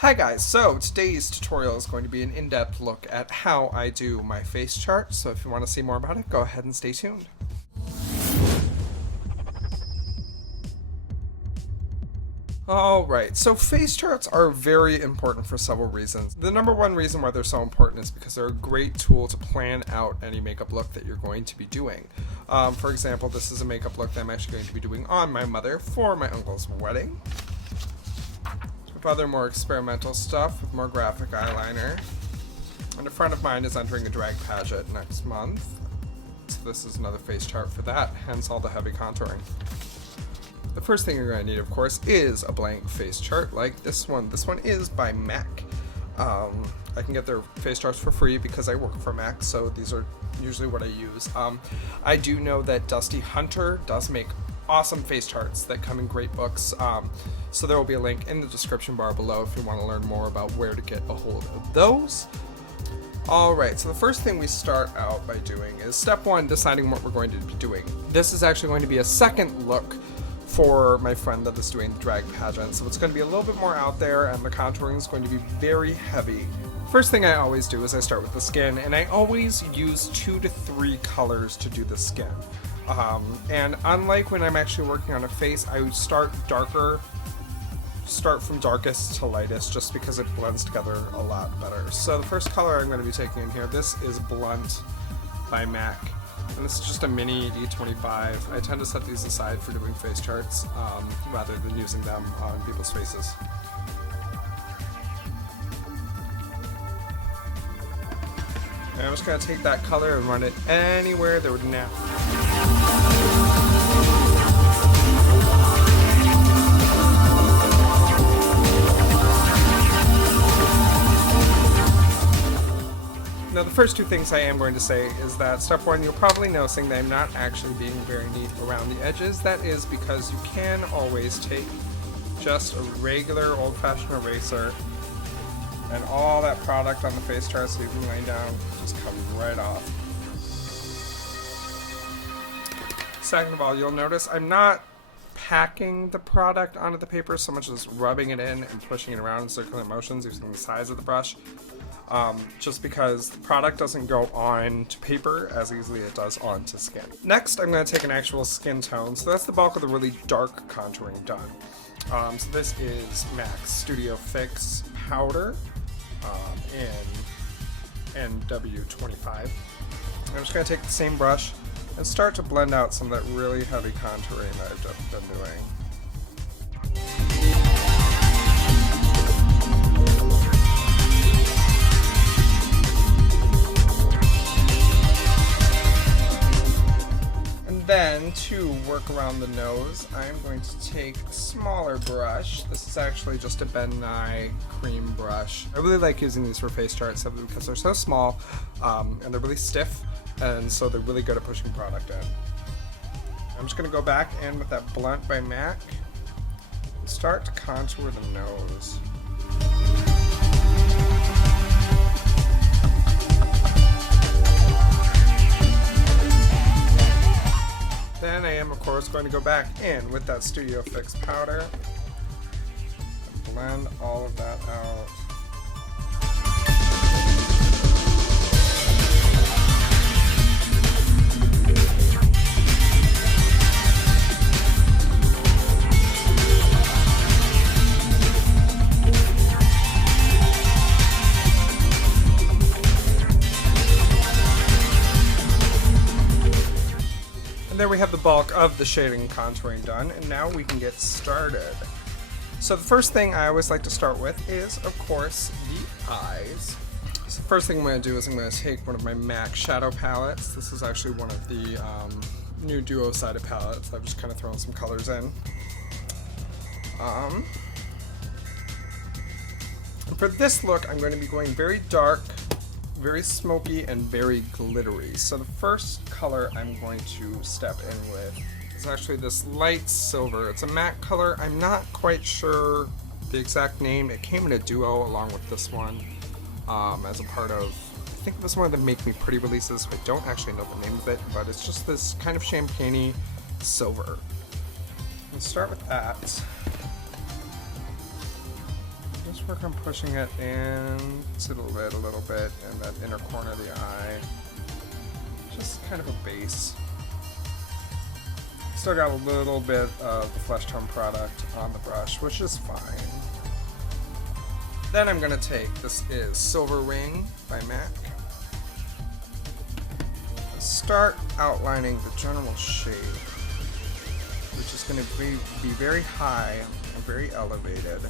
Hi guys, so today's tutorial is going to be an in-depth look at how I do my face chart, so if you want to see more about it, go ahead and stay tuned. Alright, so face charts are very important for several reasons. The number one reason why they're so important is because they're a great tool to plan out any makeup look that you're going to be doing. For example, this is a makeup look that I'm actually going to be doing on my mother for my uncle's wedding. With other more experimental stuff with more graphic eyeliner. And a friend of mine is entering a drag pageant next month. So this is another face chart for that, hence all the heavy contouring. The first thing you're going to need, of course, is a blank face chart like this one. This one is by MAC. I can get their face charts for free because I work for MAC, so these are usually what I use. I do know that Dusty Hunter does make awesome face charts that come in great books, so there will be a link in the description bar below if you want to learn more about where to get a hold of those. Alright, so the first thing we start out by doing is step one, deciding what we're going to be doing. This is actually going to be a second look for my friend that is doing the drag pageant, so it's going to be a little bit more out there and the contouring is going to be very heavy. First thing I always do is I start with the skin, and I always use 2 to 3 colors to do the skin. And unlike when I'm actually working on a face, I would start from darkest to lightest just because it blends together a lot better. So the first color I'm going to be taking in here, this is Blunt by MAC. And this is just a mini D25. I tend to set these aside for doing face charts rather than using them on people's faces. And I'm just going to take that color and run it anywhere there would now. Now the first two things I am going to say is that step one, you're probably noticing that I'm not actually being very neat around the edges. That is because you can always take just a regular old-fashioned eraser and all that product on the face chart so you can lay down just comes right off. Second of all, you'll notice I'm not packing the product onto the paper so much as rubbing it in and pushing it around in circular motions using the size of the brush. Just because the product doesn't go on to paper as easily as it does onto skin. Next, I'm going to take an actual skin tone, so that's the bulk of the really dark contouring done. So this is MAC's Studio Fix Powder in NW25. I'm just going to take the same brush and start to blend out some of that really heavy contouring that I've just been doing. Then, to work around the nose, I'm going to take a smaller brush. This is actually just a Ben Nye cream brush. I really like using these for face charts simply because they're so small and they're really stiff, and so they're really good at pushing product in. I'm just going to go back in with that Blunt by MAC and start to contour the nose. Then I am, of course, going to go back in with that Studio Fix powder and blend all of that out. There we have the bulk of the shading and contouring done, and now we can get started. So the first thing I always like to start with is, of course, the eyes. So the first thing I'm going to do is I'm going to take one of my MAC shadow palettes. This is actually one of the new duo-sided palettes. I've just kind of thrown some colors in. And for this look, I'm going to be going very dark, very smoky, and very glittery. So the first color I'm going to step in with is actually this light silver. It's a matte color. I'm not quite sure the exact name. It came in a duo along with this one as a part of, I think it was one of the Make Me Pretty releases, so I don't actually know the name of it, but it's just this kind of champagne-y silver. Let's start with that. Just work on pushing it into the lid a little bit and that inner corner of the eye. Just kind of a base. Still got a little bit of the flesh tone product on the brush, which is fine. Then I'm going to take, this is Silver Ring by MAC. Start outlining the general shape, which is going to be very high and very elevated.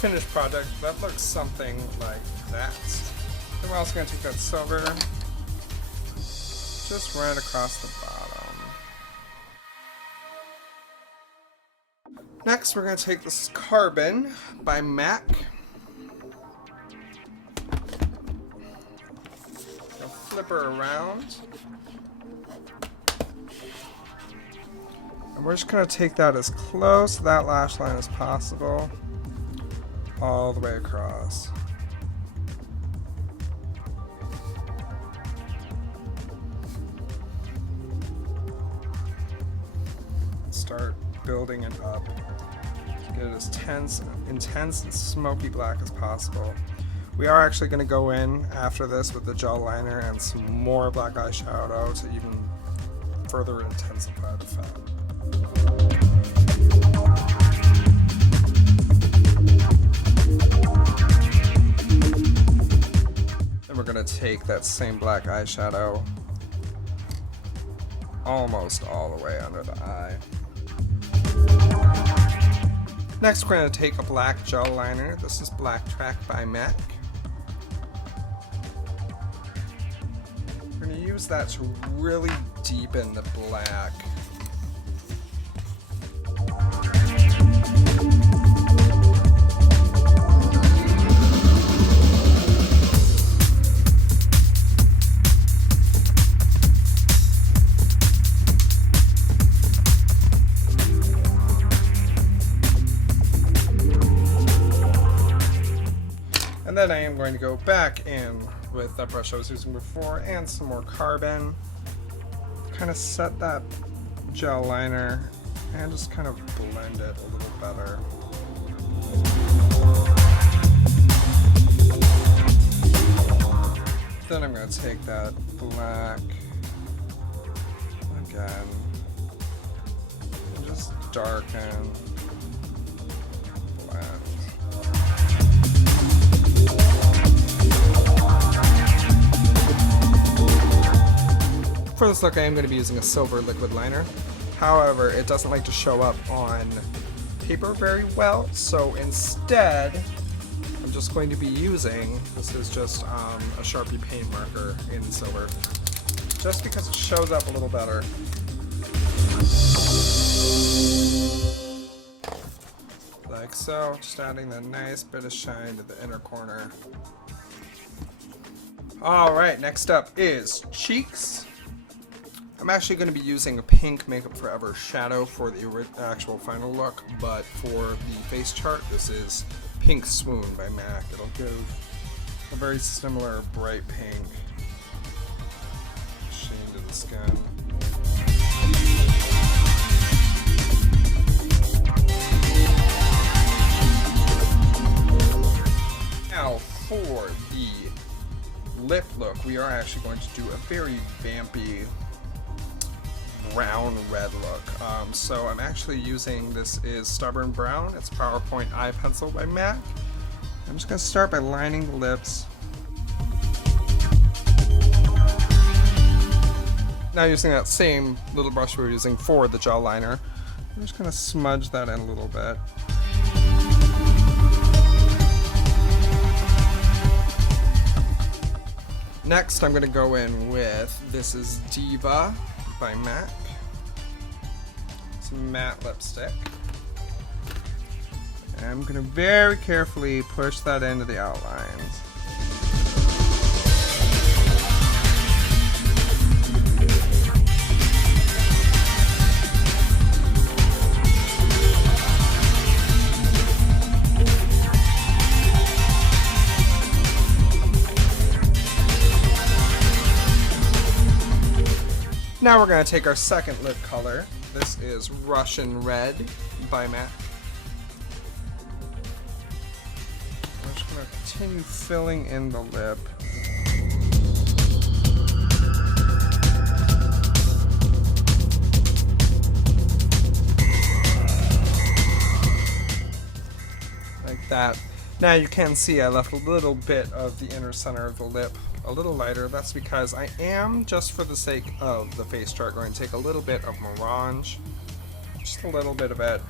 Finished project, that looks something like that. Then we're also going to take that silver, just right across the bottom. Next, we're going to take this Carbon by MAC. I'll flip her around. And we're just going to take that as close to that lash line as possible. All the way across. Start building it up. Get it as intense and smoky black as possible. We are actually going to go in after this with the gel liner and some more black eyeshadow to even further intensify the effect. We're going to take that same black eyeshadow almost all the way under the eye. Next, we're going to take a black gel liner. This is Black Track by MAC. We're going to use that to really deepen the black. And then I am going to go back in with that brush I was using before and some more Carbon. Kind of set that gel liner and just kind of blend it a little better. Then I'm going to take that black again and just darken, blend. For this look, I am going to be using a silver liquid liner. However, it doesn't like to show up on paper very well, so instead, I'm just going to be using, this is just a Sharpie paint marker in silver, just because it shows up a little better. Like so, just adding that nice bit of shine to the inner corner. Alright, next up is cheeks. I'm actually going to be using a pink Makeup Forever shadow for the actual final look, but for the face chart, this is Pink Swoon by MAC. It'll give a very similar bright pink sheen to the skin. Now for the lip look, we are actually going to do a very vampy brown red look. So I'm actually using, this is Stubborn Brown. It's PowerPoint Eye Pencil by MAC. I'm just going to start by lining the lips. Now using that same little brush we were using for the gel liner, I'm just going to smudge that in a little bit. Next I'm going to go in with, this is Diva by MAC. It's a matte lipstick. And I'm going to very carefully push that into the outlines. Now we're going to take our second lip color. This is Russian Red by MAC. I'm just going to continue filling in the lip. Like that. Now you can see I left a little bit of the inner center of the lip a little lighter. That's because I am, just for the sake of the face chart, going to take a little bit of Melange. Just a little bit of it.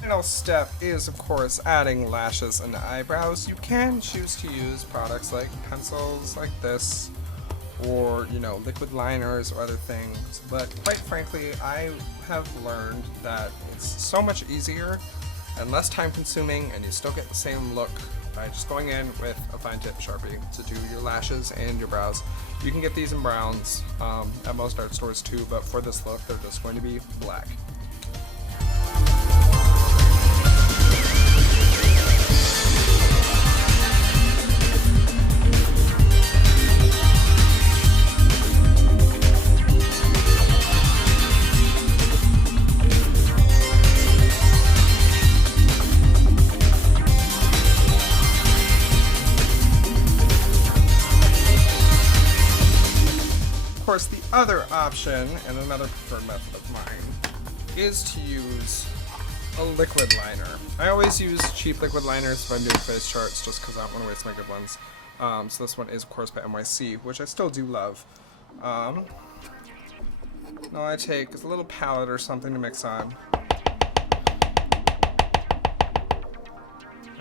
Final step is, of course, adding lashes and eyebrows. You can choose to use products like pencils like this, or, you know, liquid liners or other things, but quite frankly, I have learned that it's so much easier and less time consuming, and you still get the same look by just going in with a fine tip Sharpie to do your lashes and your brows. You can get these in browns at most art stores too, but for this look, they're just going to be black. Of course, the other option, and another preferred method of mine, is to use a liquid liner. I always use cheap liquid liners if I'm doing face charts, just because I don't want to waste my good ones. So this one is, of course, by NYC, which I still do love. All I take is a little palette or something to mix on.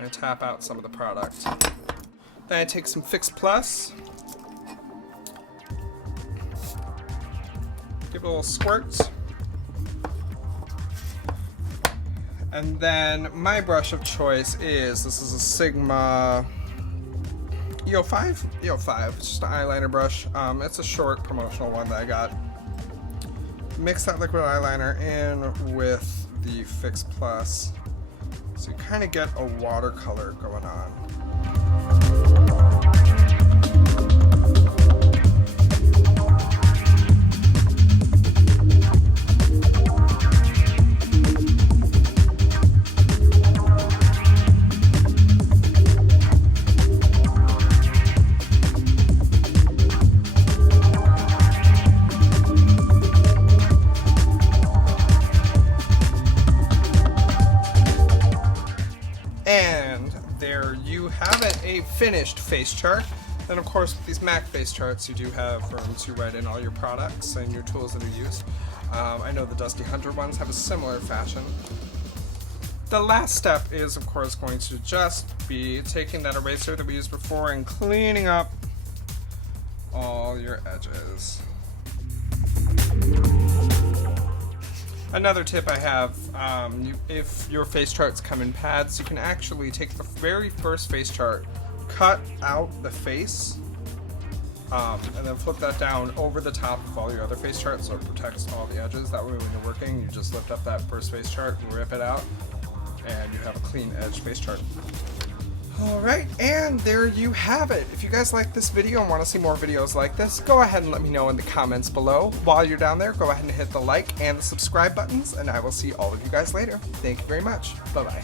I tap out some of the product. Then I take some Fix Plus. Give it a little squirt. And then my brush of choice is, this is a Sigma EO5? EO5, it's just an eyeliner brush. It's a short promotional one that I got. Mix that liquid eyeliner in with the Fix Plus, so you kind of get a watercolor going on. And there you have it, a finished face chart. Then of course with these MAC face charts you do have room to write in all your products and your tools that are used. I know the Dusty Hunter ones have a similar fashion. The last step is of course going to just be taking that eraser that we used before and cleaning up all your edges. Another tip I have, if your face charts come in pads, you can actually take the very first face chart, cut out the face, and then flip that down over the top of all your other face charts so it protects all the edges. That way when you're working, you just lift up that first face chart and rip it out, and you have a clean edge face chart. Alright, and there you have it. If you guys like this video and want to see more videos like this, go ahead and let me know in the comments below. While you're down there, go ahead and hit the like and the subscribe buttons, and I will see all of you guys later. Thank you very much. Bye-bye.